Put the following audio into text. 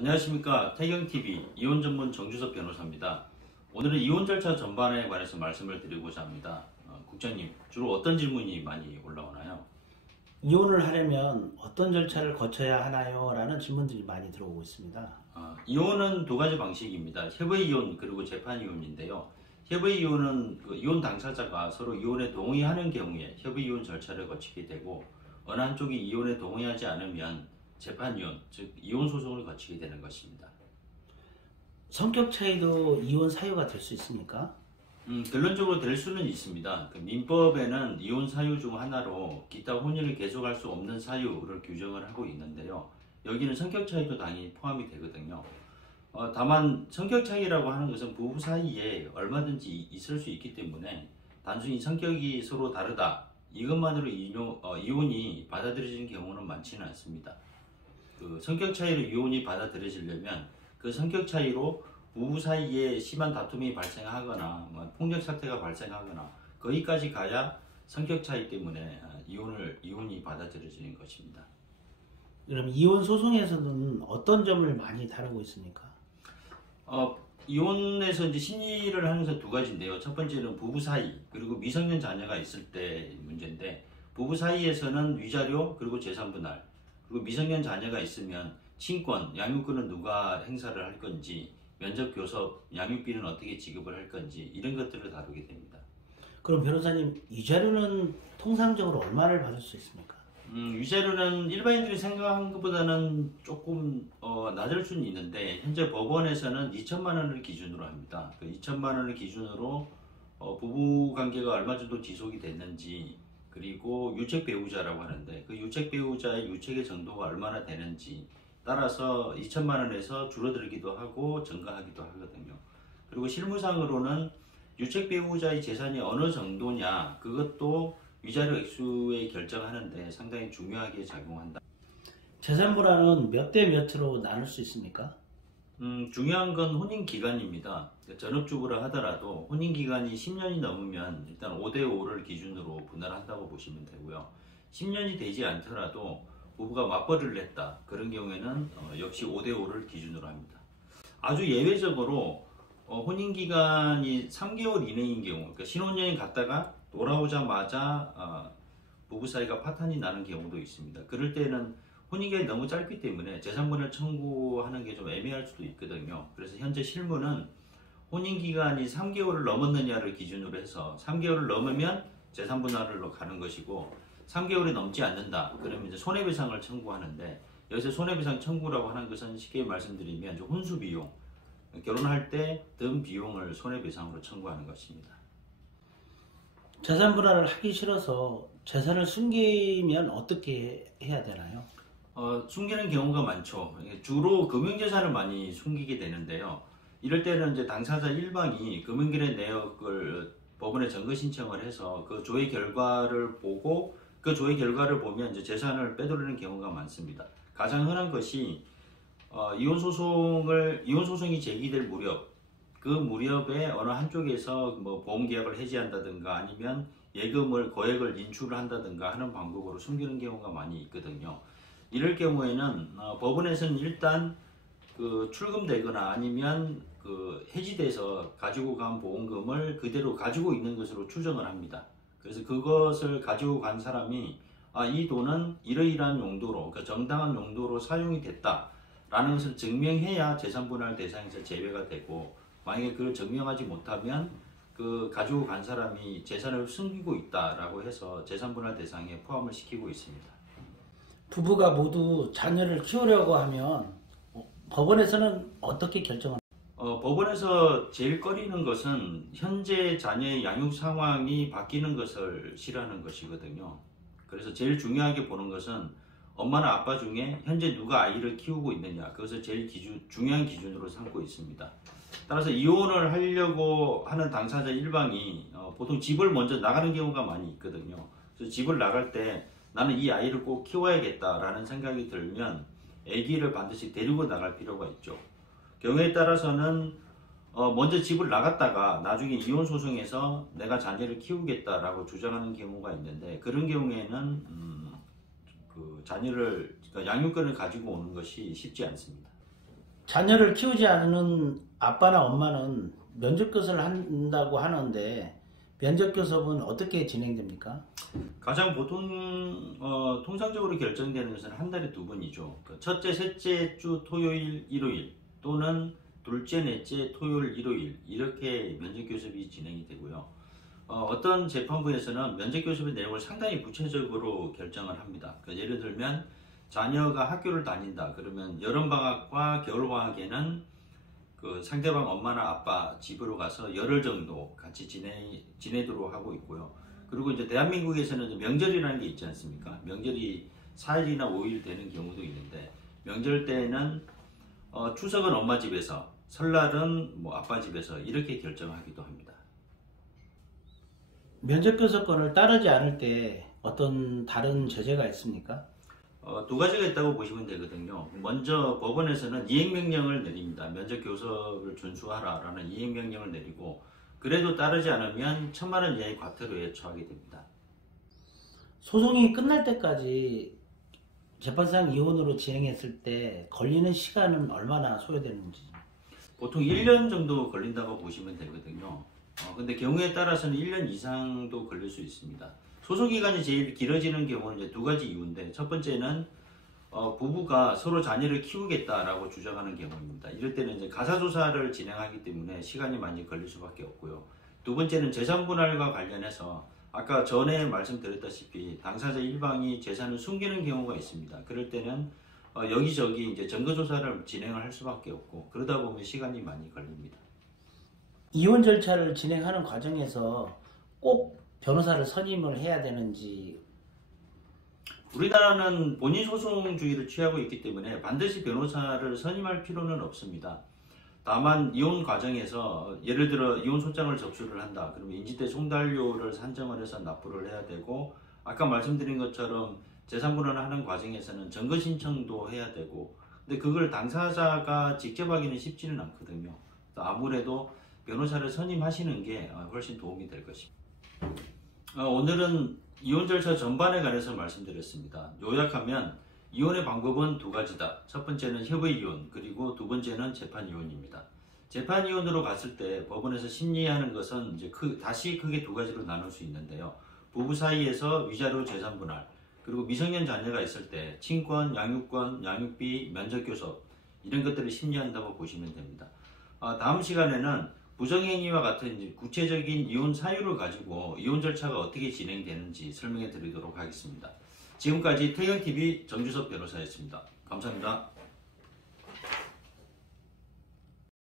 안녕하십니까. 태경TV 이혼 전문 정주섭 변호사입니다. 오늘은 이혼 절차 전반에 관해서 말씀을 드리고자 합니다. 국장님, 주로 어떤 질문이 많이 올라오나요? 이혼을 하려면 어떤 절차를 거쳐야 하나요? 라는 질문들이 많이 들어오고 있습니다. 이혼은 두 가지 방식입니다. 협의이혼 그리고 재판이혼인데요. 협의이혼은 이혼 당사자가 서로 이혼에 동의하는 경우에 협의이혼 절차를 거치게 되고, 어느 한쪽이 이혼에 동의하지 않으면 재판이혼, 즉 이혼 소송을 거치게 되는 것입니다. 성격 차이도 이혼 사유가 될 수 있습니까? 결론적으로 될 수는 있습니다. 민법에는 이혼 사유 중 하나로 기타 혼인을 계속할 수 없는 사유를 규정을 하고 있는데요. 여기는 성격 차이도 당연히 포함이 되거든요. 다만 성격 차이라고 하는 것은 부부 사이에 얼마든지 있을 수 있기 때문에 단순히 성격이 서로 다르다, 이것만으로 이혼이 받아들여지는 경우는 많지는 않습니다. 성격 차이로 이혼이 받아들여지려면 그 성격 차이로 부부 사이에 심한 다툼이 발생하거나 폭력 사태가 발생하거나 거기까지 가야 성격 차이 때문에 이혼이 받아들여지는 것입니다. 그럼 이혼 소송에서는 어떤 점을 많이 다루고 있습니까? 이혼에서 이제 심리를 하는 것은 두 가지인데요. 첫 번째는 부부 사이 그리고 미성년 자녀가 있을 때 문제인데, 부부 사이에서는 위자료 그리고 재산 분할, 그리고 미성년 자녀가 있으면 친권, 양육권은 누가 행사를 할 건지, 면접 교섭, 양육비는 어떻게 지급을 할 건지, 이런 것들을 다루게 됩니다. 그럼 변호사님, 위자료는 통상적으로 얼마를 받을 수 있습니까? 위자료는 일반인들이 생각한 것보다는 조금 낮을 수는 있는데, 현재 법원에서는 2천만 원을 기준으로 합니다. 그 2천만 원을 기준으로 부부 관계가 얼마 정도 지속이 됐는지, 그리고 유책 배우자라고 하는데 그 유책 배우자의 유책의 정도가 얼마나 되는지 따라서 2천만 원에서 줄어들기도 하고 증가하기도 하거든요. 그리고 실무상으로는 유책 배우자의 재산이 어느 정도냐, 그것도 위자료 액수에 결정하는데 상당히 중요하게 작용한다. 재산 분할은 몇 대 몇으로 나눌 수 있습니까? 중요한 건 혼인 기간입니다. 전업주부라 하더라도 혼인 기간이 10년이 넘으면 일단 5대5를 기준으로 분할한다고 보시면 되고요. 10년이 되지 않더라도 부부가 맞벌이를 했다, 그런 경우에는 역시 5대5를 기준으로 합니다. 아주 예외적으로 혼인 기간이 3개월 이내인 경우, 그러니까 신혼여행 갔다가 돌아오자마자 부부 사이가 파탄이 나는 경우도 있습니다. 그럴 때는 혼인기간이 너무 짧기 때문에 재산분할 청구하는 게 좀 애매할 수도 있거든요. 그래서 현재 실무는 혼인기간이 3개월을 넘었느냐를 기준으로 해서 3개월을 넘으면 재산분할로 가는 것이고, 3개월이 넘지 않는다 그러면 이제 손해배상을 청구하는데, 여기서 손해배상 청구라고 하는 것은 쉽게 말씀드리면 혼수비용, 결혼할 때 든 비용을 손해배상으로 청구하는 것입니다. 재산 분할을 하기 싫어서 재산을 숨기면 어떻게 해야 되나요? 숨기는 경우가 많죠. 주로 금융재산을 많이 숨기게 되는데요. 이럴 때는 이제 당사자 일방이 금융거래 내역을 법원에 증거 신청을 해서 그 조회 결과를 보고, 그 조회 결과를 보면 이제 재산을 빼돌리는 경우가 많습니다. 가장 흔한 것이 이혼 소송이 제기될 무렵, 그 무렵에 어느 한쪽에서 뭐 보험계약을 해지한다든가 아니면 예금을 고액을 인출을 한다든가 하는 방법으로 숨기는 경우가 많이 있거든요. 이럴 경우에는 법원에서는 일단 출금되거나 아니면 해지돼서 가지고 간 보험금을 그대로 가지고 있는 것으로 추정을 합니다. 그래서 그것을 가지고 간 사람이 이 돈은 이러이러한 용도로, 그러니까 정당한 용도로 사용이 됐다라는 것을 증명해야 재산분할 대상에서 제외가 되고, 만약에 그걸 증명하지 못하면 그 가지고 간 사람이 재산을 숨기고 있다라고 해서 재산분할 대상에 포함을 시키고 있습니다. 부부가 모두 자녀를 키우려고 하면 법원에서는 어떻게 결정을? 법원에서 제일 꺼리는 것은 현재 자녀의 양육 상황이 바뀌는 것을 싫어하는 것이거든요. 그래서 제일 중요하게 보는 것은 엄마나 아빠 중에 현재 누가 아이를 키우고 있느냐, 그것을 제일 중요한 기준으로 삼고 있습니다. 따라서 이혼을 하려고 하는 당사자 일방이 보통 집을 먼저 나가는 경우가 많이 있거든요. 그래서 집을 나갈 때 나는 이 아이를 꼭 키워야겠다라는 생각이 들면 아기를 반드시 데리고 나갈 필요가 있죠. 경우에 따라서는 먼저 집을 나갔다가 나중에 이혼 소송에서 내가 자녀를 키우겠다라고 주장하는 경우가 있는데, 그런 경우에는 그 자녀를, 그러니까 양육권을 가지고 오는 것이 쉽지 않습니다. 자녀를 키우지 않는 아빠나 엄마는 면접교섭을 한다고 하는데 면접교섭은 어떻게 진행됩니까? 가장 통상적으로 결정되는 것은 한 달에 두 번이죠. 그 첫째, 셋째 주 토요일, 일요일 또는 둘째, 넷째 토요일, 일요일 이렇게 면접교섭이 진행이 되고요. 어떤 재판부에서는 면접교섭의 내용을 상당히 구체적으로 결정을 합니다. 예를 들면 자녀가 학교를 다닌다. 그러면 여름방학과 겨울방학에는 그 상대방 엄마나 아빠 집으로 가서 열흘 정도 같이 지내도록 하고 있고요. 그리고 이제 대한민국에서는 명절이라는 게 있지 않습니까? 명절이 4일이나 5일 되는 경우도 있는데 명절 때는 추석은 엄마 집에서, 설날은 뭐 아빠 집에서 이렇게 결정하기도 합니다. 면접교섭권을 따르지 않을 때 어떤 다른 제재가 있습니까? 두 가지가 있다고 보시면 되거든요. 먼저 법원에서는 이행명령을 내립니다. 면접교섭을 준수하라라는 이행명령을 내리고 그래도 따르지 않으면 1,000만 원 이하의 과태료에 처하게 됩니다. 소송이 끝날 때까지 재판상 이혼으로 진행했을 때 걸리는 시간은 얼마나 소요되는지. 보통 1년 정도 걸린다고 보시면 되거든요. 근데 경우에 따라서는 1년 이상도 걸릴 수 있습니다. 소송 기간이 제일 길어지는 경우는 이제 두 가지 이유인데 첫 번째는 부부가 서로 자녀를 키우겠다라고 주장하는 경우입니다. 이럴 때는 이제 가사조사를 진행하기 때문에 시간이 많이 걸릴 수밖에 없고요. 두 번째는 재산분할과 관련해서 아까 전에 말씀드렸다시피 당사자 일방이 재산을 숨기는 경우가 있습니다. 그럴 때는 여기저기 이제 증거조사를 진행을 할 수밖에 없고 그러다 보면 시간이 많이 걸립니다. 이혼 절차를 진행하는 과정에서 꼭 변호사를 선임을 해야 되는지. 우리나라는 본인소송주의를 취하고 있기 때문에 반드시 변호사를 선임할 필요는 없습니다. 다만 이혼 과정에서 예를 들어 이혼 소장을 접수를 한다. 그러면 인지대 송달료를 산정을 해서 납부를 해야 되고 아까 말씀드린 것처럼 재산분할을 하는 과정에서는 증거 신청도 해야 되고 근데 그걸 당사자가 직접 하기는 쉽지는 않거든요. 아무래도 변호사를 선임하시는 게 훨씬 도움이 될 것입니다. 오늘은 이혼 절차 전반에 관해서 말씀드렸습니다. 요약하면 이혼의 방법은 두 가지다. 첫 번째는 협의 이혼, 그리고 두 번째는 재판 이혼입니다. 재판 이혼으로 갔을 때 법원에서 심리하는 것은 이제 다시 크게 두 가지로 나눌 수 있는데요. 부부 사이에서 위자료 재산 분할, 그리고 미성년 자녀가 있을 때 친권, 양육권, 양육비, 면접교섭 이런 것들을 심리한다고 보시면 됩니다. 다음 시간에는 부정행위와 같은 이제 구체적인 이혼 사유를 가지고 이혼 절차가 어떻게 진행되는지 설명해 드리도록 하겠습니다. 지금까지 태경TV 정주섭 변호사였습니다. 감사합니다.